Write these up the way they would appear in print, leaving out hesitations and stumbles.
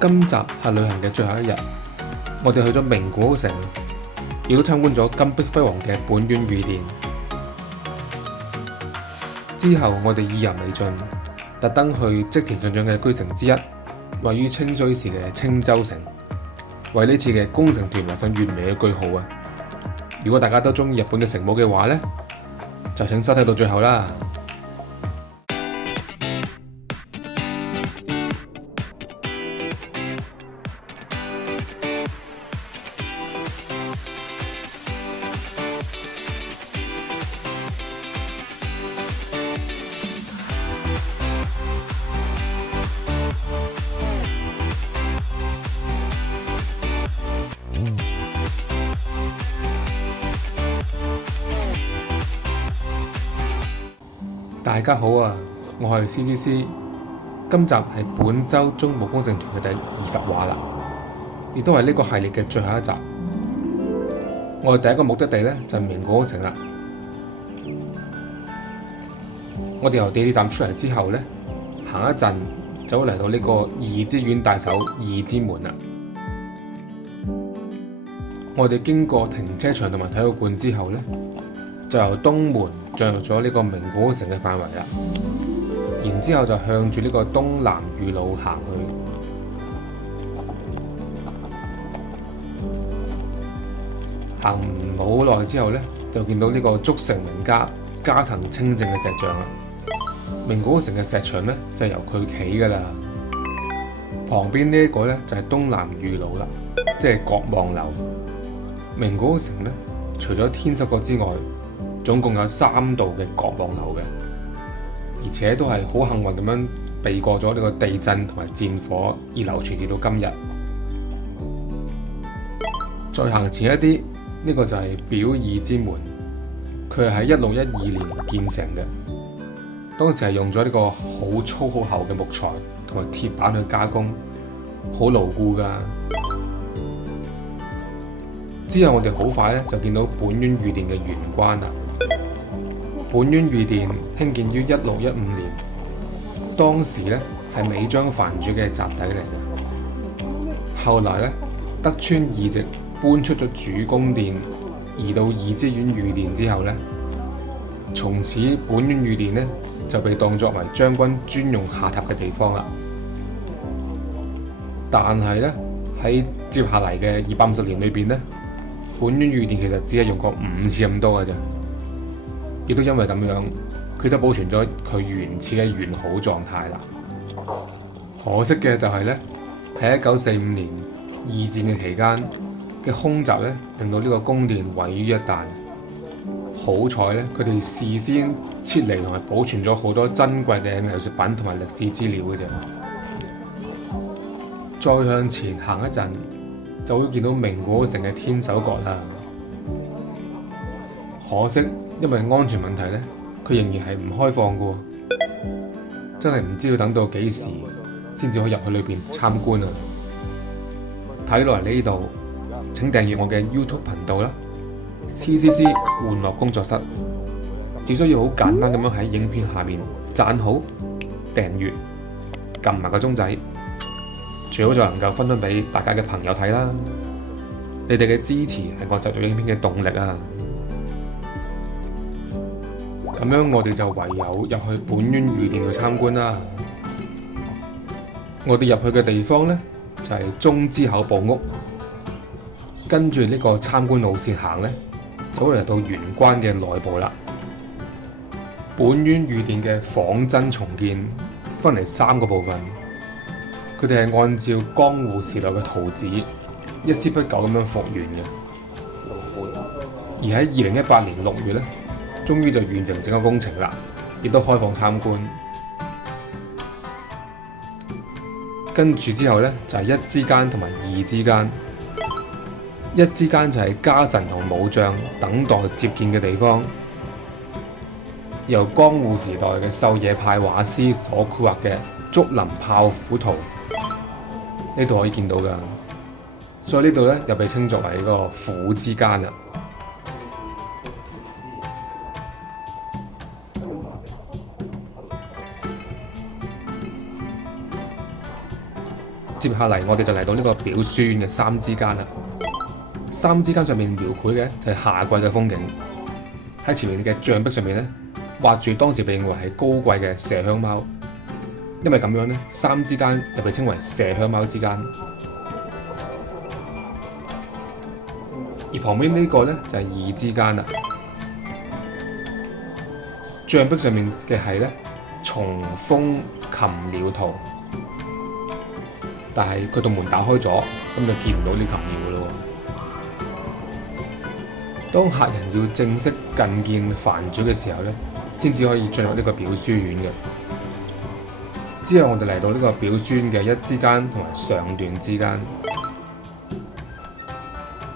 今集係旅行嘅最後一日，我哋去咗名古屋城，亦都參觀咗金碧輝煌嘅本丸御殿。之後我哋意猶未盡，特登去織田信長嘅居城之一，位於清須市嘅青州城，為呢次嘅工程團畫上完美嘅句號啊！如果大家都中意日本嘅城堡嘅話呢，就請收睇到最後啦。大家好啊，我係 CCC， 今集係本周中部工程團嘅第20話啦，亦都係呢個系列嘅最後一集。我哋第一個目的地呢，就係名古屋城啦。我哋由地鐵站出嚟之後呢，行一陣就會嚟到呢個二之院大守二之門啦。我哋經過停車場同埋體育館之後呢，就由東門進入咗呢個名古屋城嘅範圍啦，然之後就向住呢個東南隅路行去。行唔好耐之後呢，就見到呢個築城名家加藤清正嘅石像啦。名古屋城嘅石牆呢，就係由佢起噶啦。旁邊呢一個呢，就係東南隅路啦，即係國望樓。名古屋城呢，除咗天守閣之外，總共有3道嘅國望樓嘅，而且都係好幸運咁樣避過咗呢個地震同埋戰火，而流傳至到今日。再行前一啲，呢個就係表二之門，佢係喺1612年建成嘅，當時係用咗呢個好粗好厚嘅木材同埋鐵板去加工，好牢固㗎。之後我哋好快咧就見到本丸御殿嘅玄關啦。本丸御殿興建於1615年，當時咧係尾張藩主嘅宅邸嚟嘅。後來咧德川義直搬出咗主宮殿，移到二之院御殿之後咧，從此本丸御殿咧就被當作為將軍專用下榻嘅地方啦。但係咧喺接下嚟嘅250年裏邊咧，本丸御殿其實只係用過5次咁多嘅啫。亦都因為咁樣，佢都保存咗佢原始嘅完好狀態啦。可惜嘅就係咧，喺1945年二戰嘅期間嘅空襲咧，令到呢個宮殿毀於一旦。好彩咧，佢哋事先撤離同埋保存咗好多珍貴嘅藝術品同埋歷史資料嘅啫。再向前行一陣，就會見到名古屋城嘅天守閣啦。可惜，因為安全問題咧，佢仍然係唔開放嘅喎，真係唔知要等到幾時先至可以入去裏邊參觀啊！睇落嚟呢度，請訂閱我嘅 YouTube 頻道啦，CCC 玩樂工作室。只需要好簡單咁樣喺影片下面讚好、訂閱、撳埋個鐘仔，最好就能夠分享俾大家嘅朋友睇啦！你哋嘅支持係我製作影片嘅動力啊！咁樣我哋就唯有入去本丸御殿去參觀啦。我哋入去嘅地方呢，就係中之口部屋，跟住呢個參觀路線行呢，就會嚟到玄關嘅內部啦。本丸御殿嘅仿真重建分嚟3個部分，佢哋係按照江戶時代嘅圖紙一絲不苟咁樣復原嘅。而喺2018年6月呢，終於就完成整個工程啦，亦都開放參觀。跟住之後呢，就係1之間同埋2之間。1之間就係家臣同武將等待接見嘅地方，由江戶時代嘅狩野派畫師所繪畫嘅竹林炮虎圖，呢度可以見到㗎。所以呢度呢，又被稱作為一個虎之間啦。接下嚟我哋就嚟到呢個表書院嘅三之間啦。三之間上面描繪嘅就係夏季嘅風景。喺前面嘅象壁上面咧，畫住當時被認為係高貴嘅麝香貓，因為咁樣咧，三之間又被稱為麝香貓之間。而旁邊呢個咧就係二之間啦。象壁上面嘅係咧松風禽鳥圖，但係佢道門打開咗，咁就見唔到呢禽鳥噶咯。當客人要正式覲見藩主嘅時候咧，先至可以進入呢個表書院嘅。之後我哋嚟到呢個表書院嘅一之間同埋上段之間，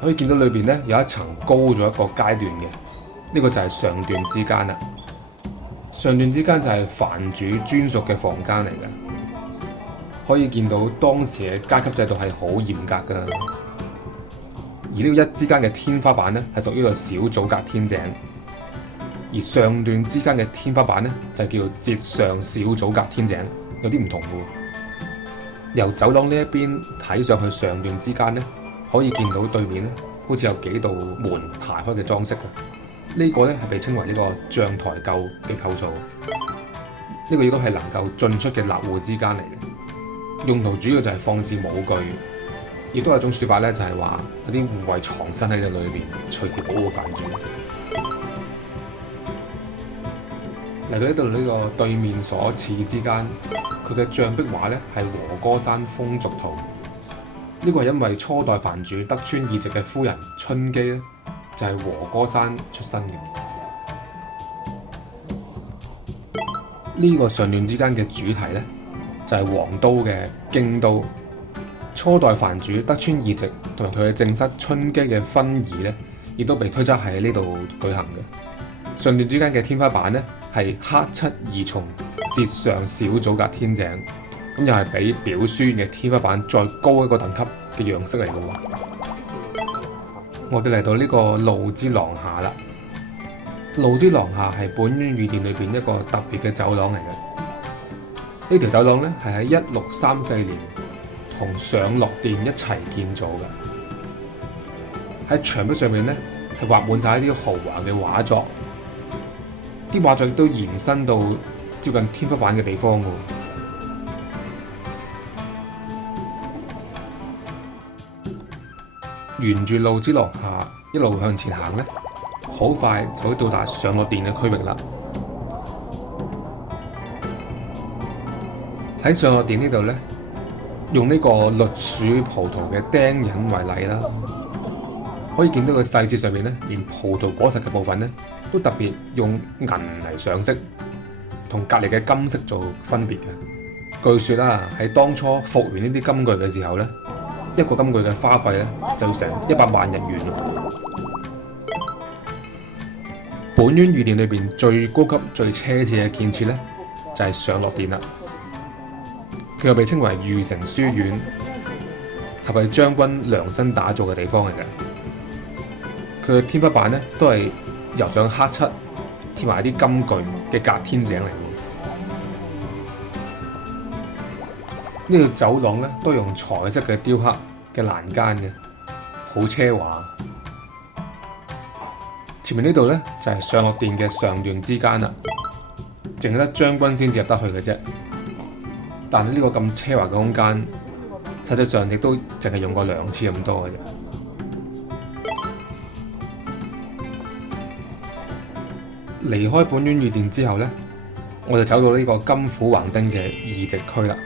可以見到裏邊咧有一層高咗一個階段嘅，呢個就係上段之間啦。上段之間就係藩主專屬嘅房間嚟嘅，可以見到當時嘅階級制度係好嚴格㗎。而呢個一之間嘅天花板咧係屬於個小組閣天井，而上段之間嘅天花板咧就叫做節上小組閣天井，有啲唔同嘅。由走廊呢一邊睇上去上段之間咧，可以見到對面咧好似有幾道門排開嘅裝飾嘅。呢個咧係被稱為呢個將台構嘅構造，呢個亦都係能夠進出嘅立戶之間嚟嘅，用途主要就係放置武具。亦都有一種説法咧，就係話有啲護衛藏身喺裏邊，隨時保護藩主。嚟到呢度呢個對面所次之間，佢嘅象壁畫咧係和歌山風俗圖。呢個係因為初代藩主德川義直嘅夫人春姬咧，就係和歌山出身嘅。呢個上段之間嘅主題咧，就係皇都嘅京都。初代藩主德川義直同埋佢嘅正室春姬嘅婚儀咧，亦都被推測喺呢度舉行嘅。上段之間嘅天花板咧係黑漆二重節上小組閣天井，咁又係比表書院嘅天花板再高一個等級嘅樣式嚟嘅喎。我哋嚟到呢個路之廊下啦。路之廊下係本院御殿裏邊一個特別嘅走廊嚟嘅。呢條走廊咧係喺1634年同上樂殿一齊建造嘅。喺牆壁上面咧係畫滿晒一啲豪華嘅畫作，啲畫作亦都延伸到接近天花板嘅地方喎。沿住路之廊下一路向前行咧，好快就會到達上樂殿嘅區域啦。喺上樂殿呢度咧，用呢個栗樹葡萄嘅釘引為例啦，可以見到個細節上面咧，連葡萄果實嘅部分咧，都特別用銀嚟上色，同隔離嘅金色做分別嘅。據說啦，喺當初復原呢啲金具嘅時候咧，一個金具嘅花費咧就要成100萬日元。本院御殿裏邊最高級、最奢侈嘅建設咧，就係上樂殿啦。佢又被稱為御城書院，係為將軍量身打造嘅地方嚟嘅。佢嘅天花板咧都係油上黑漆，貼埋啲金具嘅閣天井嚟嘅。呢條走廊咧都用彩色嘅雕刻嘅欄間嘅，好奢華。前面呢度咧就係上樂殿嘅上段之間啦，淨係得將軍先至入得去嘅啫。但係呢個咁奢華嘅空間，實際上亦都淨係用過2次咁多嘅啫。離開本院御殿之後咧，我就走到呢個金虎橫丁嘅義直區啦。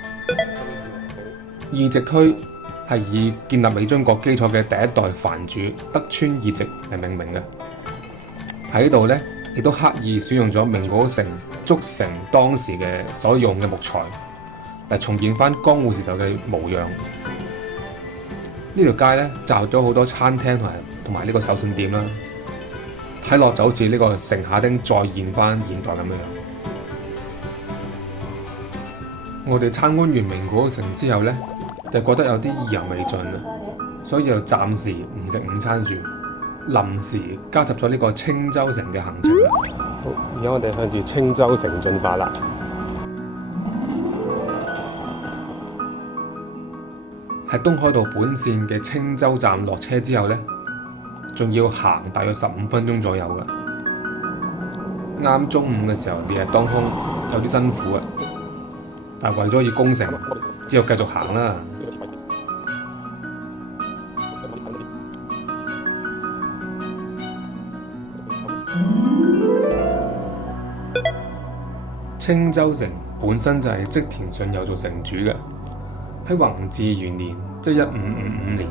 義直區係以建立美津國基礎嘅第一代藩主德川義直嚟命名嘅。喺呢度咧，亦都刻意選用咗名古屋城築城當時嘅所用嘅木材，嚟重現翻江戶時代嘅模樣。呢條街咧集合咗好多餐廳同埋呢個手信店啦，睇落就好似呢個城下町再現翻現代咁樣。我哋參觀完名古屋城之後咧，就覺得有啲意猶未盡啦，所以就暫時唔食午餐住，臨時加入咗呢個青州城嘅行程啦。好，而家我哋向住青州城進發啦。喺東海道本線嘅青州站落車之後呢，仲要行大約15分鐘左右嘅。啱中午嘅時候，烈日當空，有啲辛苦啊。但係為咗要攻城，之後繼續行啦。青州城本身就係織田信友做城主嘅。喺弘治元年，即係1555年，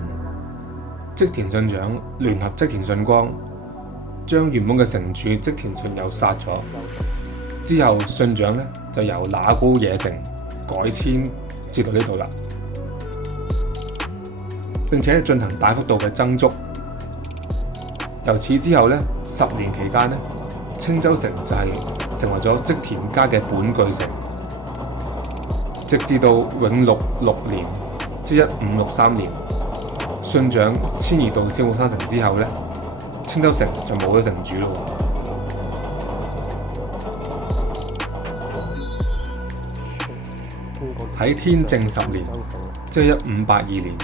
織田信長聯合織田信光，將原本嘅城主織田信友殺咗。之後信長咧就由那古野城改遷至到呢度啦，並且進行大幅度嘅增築。由此之後咧，10年期間咧，青州城就係成為咗織田家嘅本據城。直至到永禄6年，即1563年，信長遷移到小武山城之後咧，青州城就冇咗城主咯。喺天正10年，即1582年，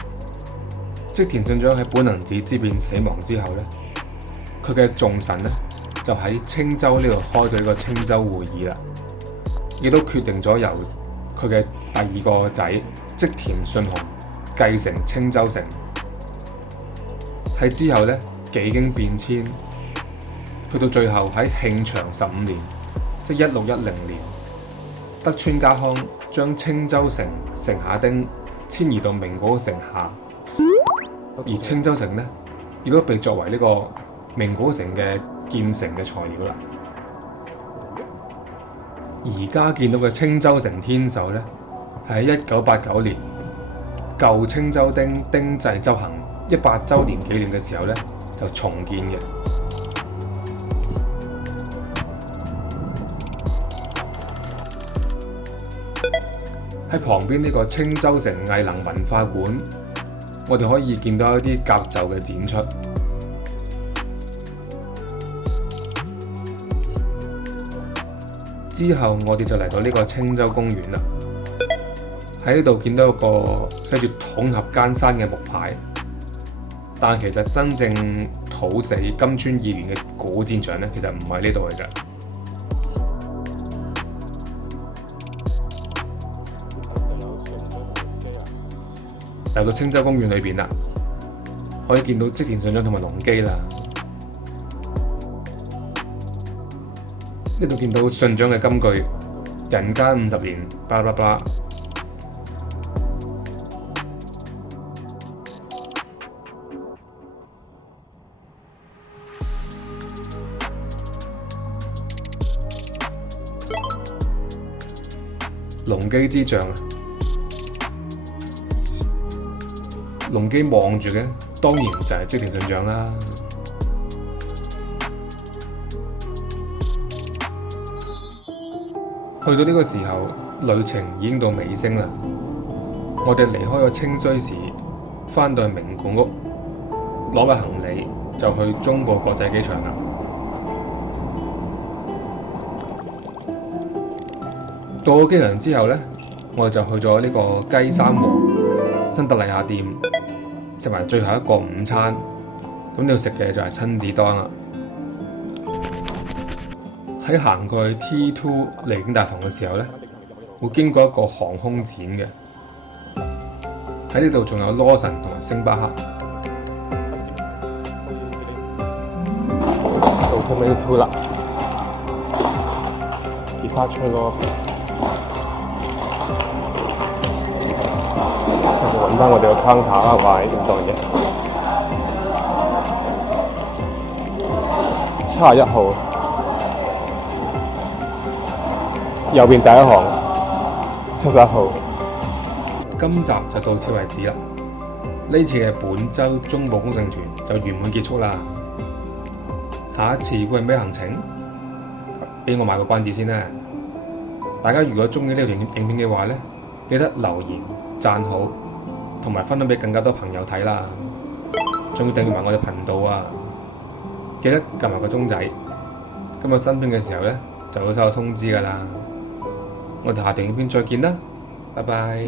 織田信長喺本能寺之變死亡之後咧，佢嘅重臣咧就喺青州呢度開咗呢個青州會議啦，亦都決定咗由佢嘅第二個仔織田信雄繼承青州城。喺之後咧，幾經變遷，去到最後喺慶長15年，即1610年，德川家康將青州城城下町遷移到名古屋城下，而青州城咧亦都被作為呢個名古屋城嘅建成嘅材料啦。而家見到嘅青州城天守咧，係喺1989年舊青州町丁祭執行100週年紀念嘅時候咧，就重建嘅。喺旁邊呢個青州城藝能文化館，我哋可以見到一啲甲胄嘅展出。之後我哋就嚟到呢個青州公園啦。喺呢度見到一個寫住統合艱山嘅木牌，但其實真正土死金川義聯嘅古戰場咧，其實唔係呢度嚟㗎。嚟到青州公園裏邊啦，可以見到織田信長同埋隆基啦。呢度見到信長嘅金句：人間50年，巴拉巴拉。隆基之像啊！隆基望住嘅當然就係織田信長啦。去到呢個時候，旅程已經到尾聲啦。我哋離開咗清須市，返到去名古屋，攞個行李就去中部國際機場啦。到咗機場之後呢，我哋就去咗呢個雞三和新特利亞店食埋最後一個午餐。咁呢度食嘅就係親子丼啦。喺行過去 T2 離境大堂嘅時候呢，會經過一個航空展嘅。喺呢度仲有羅神同埋星巴克。到 Terminal 2啦，其他出咯。揾翻我哋個 counter 啦，哇！點多嘢？71號，右邊第一行，71號。今集就到此為止啦。呢次嘅本州中部公勝團就圓滿結束啦。下一次會係咩行程？俾我賣個關子先啦。大家如果中意呢條影片嘅話呢，記得留言、讚好，同埋分享俾更加多朋友睇啦。仲要訂閱埋我哋頻道啊！記得撳埋個鐘仔，今日新片嘅時候呢，就會收到通知㗎啦。我哋下條影片再見啦，拜拜。